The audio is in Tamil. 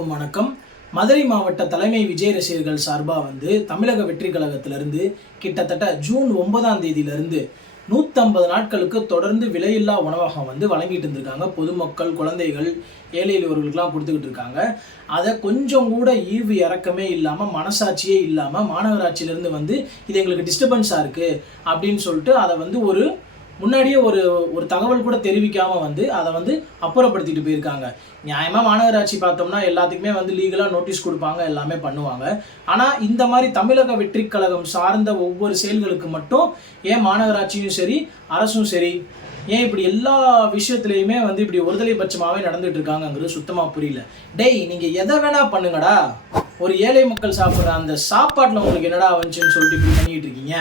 அனைவருக்கும் வணக்கம். மதுரை மாவட்ட தலைமை விஜய் ரசிகர்கள் சார்பாக தமிழக வெற்றி கழகத்திலிருந்து கிட்டத்தட்ட ஜூன் 9ஆம் தேதியிலிருந்து 150 நாட்களுக்கு தொடர்ந்து விலையில்லா உணவகம் வழங்கிட்டு இருந்திருக்காங்க. பொதுமக்கள், குழந்தைகள், ஏழை எளியவர்களுக்கெல்லாம் கொடுத்துக்கிட்டு இருக்காங்க. அதை கொஞ்சம் கூட ஈவு இறக்கமே இல்லாமல், மனசாட்சியே இல்லாமல் மாநகராட்சியிலேருந்து இது எங்களுக்கு டிஸ்டர்பன்ஸாக இருக்குது அப்படின்னு சொல்லிட்டு அதை ஒரு முன்னாடியே ஒரு தகவல் கூட தெரிவிக்காமல் அதை அப்புறப்படுத்திட்டு போயிருக்காங்க. நியாயமாக மாநகராட்சி பார்த்தோம்னா எல்லாத்துக்குமே லீகலாக நோட்டீஸ் கொடுப்பாங்க, எல்லாமே பண்ணுவாங்க. ஆனால் இந்த மாதிரி தமிழக வெற்றி கழகம் சார்ந்த ஒவ்வொரு செயல்களுக்கு மட்டும் ஏன் மாநகராட்சியும் சரி, அரசும் சரி, ஏன் இப்படி எல்லா விஷயத்துலையுமே இப்படி ஒருதலை பட்சமாகவே நடந்துட்டு இருக்காங்கங்கிறது சுத்தமாக புரியல. டேய், நீங்கள் எதை வேணா பண்ணுங்கடா, ஒரு ஏழை மக்கள் சாப்பிட்ற அந்த சாப்பாட்டில் உங்களுக்கு என்னடா வந்துச்சுன்னு சொல்லிட்டு இப்படி பண்ணிக்கிட்டு இருக்கீங்க.